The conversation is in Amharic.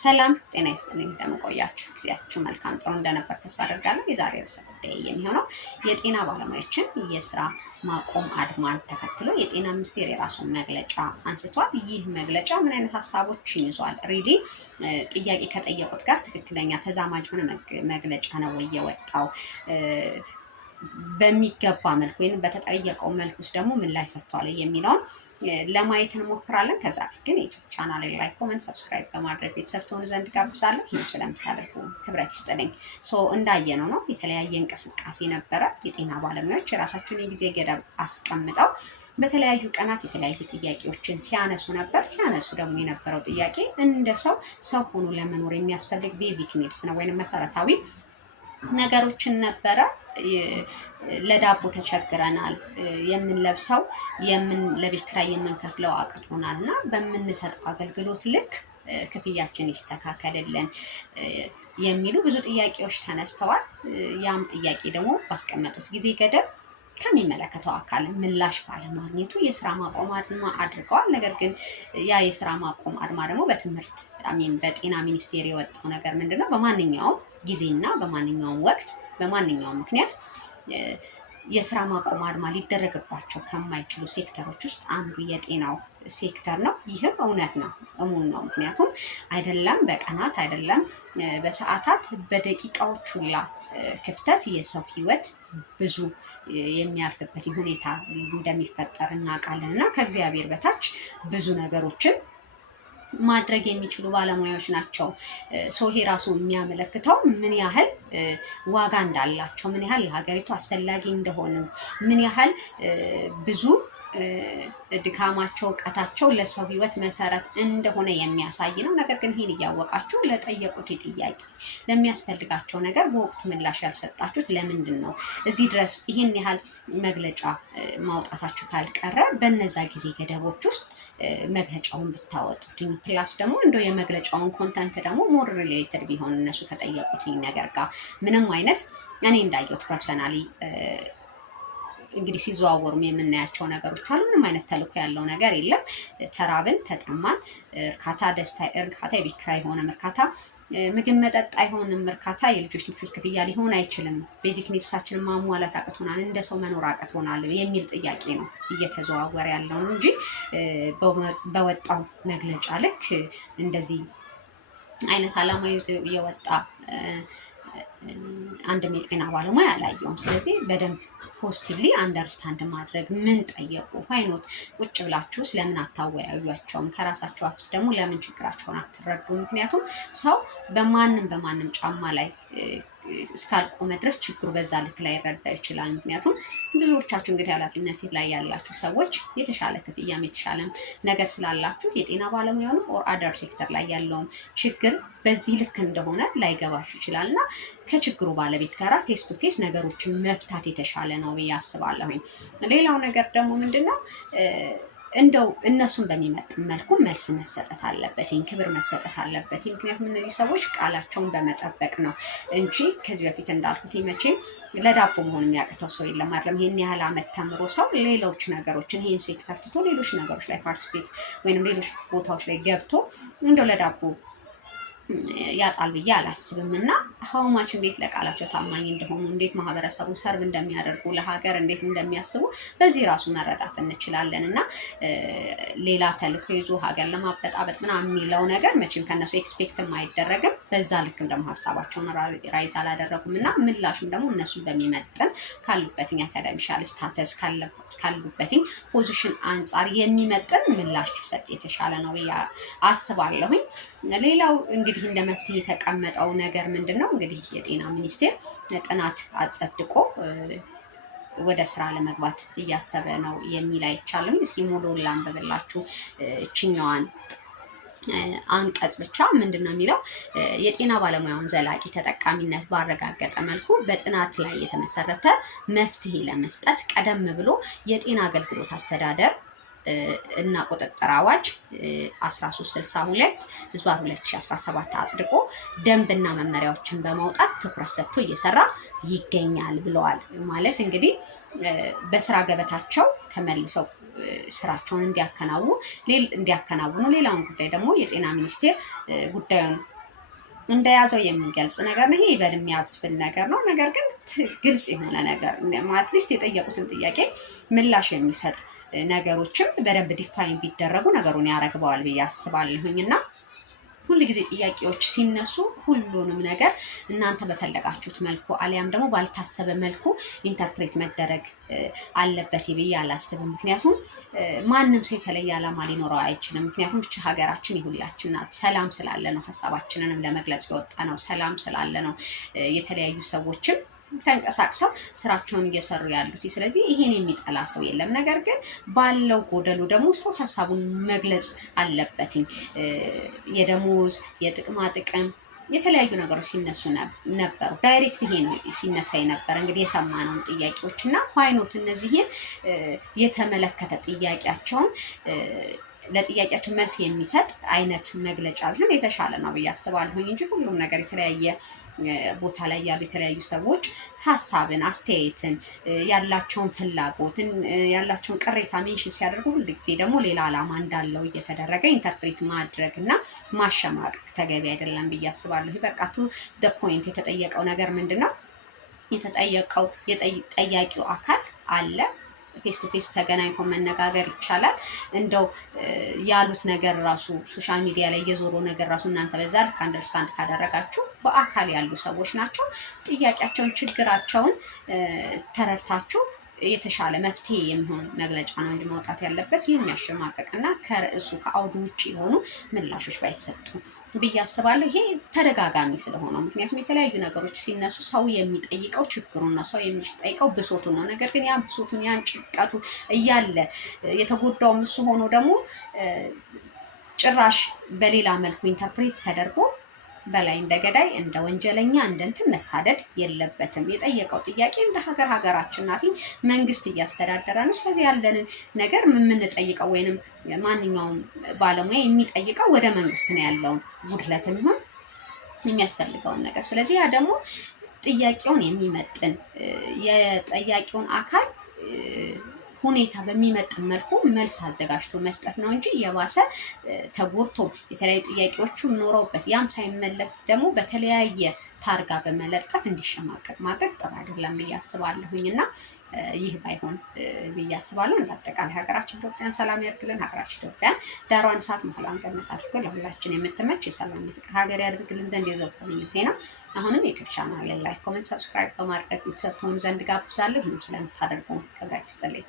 ሰላም ጤና ይስጥልኝ። እንደምቆያችሁ ጊዜያችሁ መልካም ጥሩ እንደነበር ተስፋ አደርጋለሁ። የዛሬ ርዕሰ ጉዳይ የሚሆነው የጤና ባለሙያዎችን የስራ ማቆም አድማን ተከትሎ የጤና ሚኒስቴር የራሱን መግለጫ አንስቷል። ይህ መግለጫ ምን አይነት ሀሳቦችን ይዟል? ሪሊ ጥያቄ ከጠየቁት ጋር ትክክለኛ ተዛማጅ ሆነ መግለጫ ነው ወይ የወጣው? በሚገባ መልኩ ወይም በተጠየቀው መልኩ ውስጥ ደግሞ ምን ላይ ሰጥቷል የሚለውን ለማየት እንሞክራለን። ከዛ በፊት ግን የዩቲዩብ ቻናል ላይ ኮሜንት፣ ሰብስክራይብ በማድረግ ቤተሰብ ትሆኑ ዘንድ ጋብዛለሁ። ይህን ስለምታደርጉ ክብረት ይስጥልኝ። እንዳየነው ነው የተለያየ እንቅስቃሴ ነበረ። የጤና ባለሙያዎች የራሳቸውን የጊዜ ገደብ አስቀምጠው በተለያዩ ቀናት የተለያዩ ጥያቄዎችን ሲያነሱ ነበር። ሲያነሱ ደግሞ የነበረው ጥያቄ እንደ ሰው ሆኖ ለመኖር የሚያስፈልግ ቤዚክ ኒድስ ነው ወይም መሰረታዊ ነገሮችን ነበረ። ለዳቦ ተቸግረናል፣ የምንለብሰው ለቤት ኪራይ የምንከፍለው አቅቶናል እና በምንሰጠው አገልግሎት ልክ ክፍያችን ይስተካከልልን የሚሉ ብዙ ጥያቄዎች ተነስተዋል። ያም ጥያቄ ደግሞ ባስቀመጡት ጊዜ ገደብ ከሚመለከተው አካል ምላሽ ባለማግኘቱ የስራ ማቆም አድማ አድርገዋል። ነገር ግን ያ የስራ ማቆም አድማ ደግሞ በጤና ሚኒስቴር የወጣው ነገር ምንድነው? በማንኛውም ጊዜና በማንኛውም ወቅት በማንኛውም ምክንያት የስራ ማቆም አድማ ሊደረግባቸው ከማይችሉ ሴክተሮች ውስጥ አንዱ የጤናው ሴክተር ነው። ይህም እውነት ነው፣ እሙን ነው። ምክንያቱም አይደለም በቀናት አይደለም በሰዓታት በደቂቃዎች ሁላ ክፍተት የሰው ህይወት ብዙ የሚያልፍበት ሁኔታ እንደሚፈጠር እናውቃለን እና ከእግዚአብሔር በታች ብዙ ነገሮችን ማድረግ የሚችሉ ባለሙያዎች ናቸው። ይሄ ራሱ የሚያመለክተው ምን ያህል ዋጋ እንዳላቸው፣ ምን ያህል ለሀገሪቱ አስፈላጊ እንደሆኑ፣ ምን ያህል ብዙ ድካማቸው እውቀታቸው ለሰው ህይወት መሰረት እንደሆነ የሚያሳይ ነው። ነገር ግን ይህን እያወቃችሁ ለጠየቁት ጥያቄ ለሚያስፈልጋቸው ነገር በወቅቱ ምላሽ ያልሰጣችሁት ለምንድን ነው? እዚህ ድረስ ይህን ያህል መግለጫ ማውጣታችሁ ካልቀረ በነዛ ጊዜ ገደቦች ውስጥ መግለጫውን ብታወጡትኝ፣ ፕላስ ደግሞ እንደው የመግለጫውን ኮንተንት ደግሞ ሞር ሪሌትድ ቢሆን እነሱ ከጠየቁት ነገር ጋር ምንም አይነት እኔ እንዳየሁት ፐርሰናሊ እንግዲህ ሲዘዋወሩም የምናያቸው ነገሮች አሉ። ምንም አይነት ተልዕኮ ያለው ነገር የለም። ተራብን፣ ተጠማን፣ እርካታ፣ ደስታ፣ እርካታ የቤት ኪራይ ሆነ እርካታ፣ ምግብ መጠጥ አይሆንም እርካታ፣ የልጆች ትምህርት ክፍያ ሊሆን አይችልም፣ ቤዚክ ኒድሳችንን ማሟላት አቅቶናል፣ እንደ ሰው መኖር አቅቶናል የሚል ጥያቄ ነው እየተዘዋወረ ያለው ነው እንጂ በወጣው መግለጫ ልክ እንደዚህ አይነት ዓላማ ይዞ የወጣ አንድም የጤና ባለሙያ አላየውም። ስለዚህ በደንብ ፖዚቲቭሊ አንደርስታንድ ማድረግ ምን ጠየቁ ፋይኖት ቁጭ ብላችሁ ስለምን አታወያዩቸውም? ከራሳቸው አፍስ ደግሞ ለምን ችግራቸውን አትረዱ? ምክንያቱም ሰው በማንም ጫማ ላይ እስካልቆመ ድረስ ችግሩ በዛ ልክ ላይ ይረዳ ይችላል። ምክንያቱም ብዙዎቻችሁ እንግዲህ ኃላፊነት ላይ ያላችሁ ሰዎች የተሻለ ክፍያም የተሻለም ነገር ስላላችሁ የጤና ባለሙያውን ኦር አደር ሴክተር ላይ ያለውም ችግር በዚህ ልክ እንደሆነ ላይገባሽ ይችላል እና ከችግሩ ባለቤት ጋር ፌስ ቱ ፌስ ነገሮችን መፍታት የተሻለ ነው ብዬ አስባለሁ። ሌላው ነገር ደግሞ ምንድነው እንደው እነሱን በሚመጥን መልኩ መልስ መሰጠት አለበት፣ ክብር መሰጠት አለበት። ምክንያቱም እነዚህ ሰዎች ቃላቸውን በመጠበቅ ነው እንጂ ከዚህ በፊት እንዳልኩት መቼም ለዳቦ መሆን የሚያቅተው ሰው የለም አይደለም። ይህን ያህል ዓመት ተምሮ ሰው ሌሎች ነገሮችን ይህን ሴክተር ትቶ ሌሎች ነገሮች ላይ ፓርቲሲፔት ወይም ሌሎች ቦታዎች ላይ ገብቶ እንደው ለዳቦ ያጣል ብዬ አላስብም እና ሀውማች እንዴት ለቃላቸው ታማኝ እንደሆኑ፣ እንዴት ማህበረሰቡን ሰርቭ እንደሚያደርጉ፣ ለሀገር እንዴት እንደሚያስቡ በዚህ ራሱ መረዳት እንችላለን እና ሌላ ተልዕኮ ይዞ ሀገር ለማበጣበጥ ምናምን የሚለው ነገር መቼም ከነሱ ኤክስፔክትም አይደረግም። በዛ ልክም ደግሞ ሀሳባቸውን ራይዝ አላደረጉም እና ምላሹም ደግሞ እነሱን በሚመጥን ካሉበትኝ አካዳሚሻል ስታተስ ካሉበትኝ ፖዚሽን አንጻር የሚመጥን ምላሽ ሊሰጥ የተሻለ ነው ብዬ አስባለሁኝ። ሌላው እንግዲህ እንደ መፍትሄ የተቀመጠው ነገር ምንድን ነው? እንግዲህ የጤና ሚኒስቴር ጥናት አጸድቆ ወደ ስራ ለመግባት እያሰበ ነው የሚል አይቻለሁኝ። እስኪ ሙሉውን ላንብብላችሁ እችኛዋን አንቀጽ ብቻ። ምንድን ነው የሚለው? የጤና ባለሙያውን ዘላቂ ተጠቃሚነት ባረጋገጠ መልኩ በጥናት ላይ የተመሰረተ መፍትሄ ለመስጠት ቀደም ብሎ የጤና አገልግሎት አስተዳደር እና ቁጥጥር አዋጅ 1362/2017 አጽድቆ ደንብና መመሪያዎችን በማውጣት ትኩረት ሰጥቶ እየሰራ ይገኛል ብለዋል። ማለት እንግዲህ በስራ ገበታቸው ተመልሰው ስራቸውን እንዲያከናውኑ ሌላውን ጉዳይ ደግሞ የጤና ሚኒስቴር ጉዳዩን እንደያዘው የሚገልጽ ነገር ነው። ይሄ ይበል የሚያስብል ነገር ነው። ነገር ግን ግልጽ የሆነ ነገር አትሊስት የጠየቁትን ጥያቄ ምላሽ የሚሰጥ ነገሮችም በደንብ ዲፋይን ቢደረጉ ነገሩን ያረግበዋል ብዬ አስባለሁኝ እና ሁሉ ጊዜ ጥያቄዎች ሲነሱ ሁሉንም ነገር እናንተ በፈለጋችሁት መልኩ አሊያም ደግሞ ባልታሰበ መልኩ ኢንተርፕሬት መደረግ አለበት ብዬ አላስብም። ምክንያቱም ማንም ሰው የተለየ ዓላማ ሊኖረው አይችልም። ምክንያቱም ብቻ ሀገራችን የሁላችን ናት። ሰላም ስላለ ነው ሀሳባችንንም ለመግለጽ የወጣ ነው። ሰላም ስላለ ነው የተለያዩ ሰዎችም ተንቀሳቅሰው ስራቸውን እየሰሩ ያሉት። ስለዚህ ይሄን የሚጠላ ሰው የለም። ነገር ግን ባለው ጎደሉ ደግሞ ሰው ሀሳቡን መግለጽ አለበትኝ። የደሞዝ የጥቅማ ጥቅም የተለያዩ ነገሮች ሲነሱ ነበሩ። ዳይሬክት ይሄ ነው ሲነሳ የነበረ እንግዲህ የሰማነውን ጥያቄዎች እና ፋይኖት እነዚህን የተመለከተ ጥያቄያቸውን ለጥያቄያቸው መልስ የሚሰጥ አይነት መግለጫ ቢሆን የተሻለ ነው ብዬ አስባለሁኝ እንጂ ሁሉም ነገር የተለያየ ቦታ ላይ ያሉ የተለያዩ ሰዎች ሀሳብን፣ አስተያየትን፣ ያላቸውን ፍላጎትን፣ ያላቸውን ቅሬታ ሜንሽን ሲያደርጉ ሁልጊዜ ደግሞ ሌላ ዓላማ እንዳለው እየተደረገ ኢንተርፕሬት ማድረግ እና ማሸማቀቅ ተገቢ አይደለም ብዬ አስባለሁ። በቃ ቱ ዘ ፖይንት የተጠየቀው ነገር ምንድን ነው? የተጠየቀው ጠያቂው አካል አለ ፌስ ቱ ፌስ ተገናኝቶ መነጋገር ይቻላል። እንደው ያሉት ነገር ራሱ ሶሻል ሚዲያ ላይ የዞሮ ነገር ራሱ እናንተ በዛ ልክ አንደርስታንድ ካደረጋችሁ በአካል ያሉ ሰዎች ናቸው። ጥያቄያቸውን፣ ችግራቸውን ተረድታችሁ የተሻለ መፍትሄ የሚሆን መግለጫ ነው እንጂ ማውጣት ያለበት የሚያሸማቀቅና ከርዕሱ ከአውዱ ውጭ የሆኑ ምላሾች ባይሰጡ ብዬ አስባለሁ። ይሄ ተደጋጋሚ ስለሆነው ምክንያቱም የተለያዩ ነገሮች ሲነሱ ሰው የሚጠይቀው ችግሩን ነው፣ ሰው የሚጠይቀው ብሶቱን ነው። ነገር ግን ያን ብሶቱን ያን ጭንቀቱ እያለ የተጎዳውም እሱ ሆኖ ደግሞ ጭራሽ በሌላ መልኩ ኢንተርፕሬት ተደርጎ በላይ እንደ ገዳይ እንደ ወንጀለኛ እንደ እንትን መሳደድ የለበትም። የጠየቀው ጥያቄ እንደ ሀገራችን ናት፣ መንግስት እያስተዳደረ ነው። ስለዚህ ያለንን ነገር የምንጠይቀው ወይንም ማንኛውም ባለሙያ የሚጠይቀው ወደ መንግስት ነው ያለውን ጉድለትም ይሁን የሚያስፈልገውን ነገር። ስለዚህ ያ ደግሞ ጥያቄውን የሚመጥን የጠያቂውን አካል ሁኔታ በሚመጥን መልኩ መልስ አዘጋጅቶ መስጠት ነው እንጂ የባሰ ተጎርቶ የተለያዩ ጥያቄዎቹም ኖረውበት ያም ሳይመለስ ደግሞ በተለያየ ታርጋ በመለጠፍ እንዲሸማቀቅ ማድረግ ጥሩ አይደለም ብዬ አስባለሁኝ እና ይህ ባይሆን ብዬ አስባለሁ። እንዳጠቃላይ ሀገራችን ኢትዮጵያን ሰላም ያድርግልን። ሀገራችን ኢትዮጵያን ዳሯን እሳት መሀሏን ገነት አድርጎ ለሁላችን የምትመች የሰላም የፍቅር ሀገር ያድርግልን ዘንድ የዘወትር ምኞቴ ነው። አሁንም የዩቲዩብ ቻናሌን ላይክ፣ ኮሜንት፣ ሰብስክራይብ በማድረግ ቤተሰብ ትሆኑ ዘንድ ጋብዛለሁ። ይህም ስለምታደርጉ ክብረት ይስጥልኝ።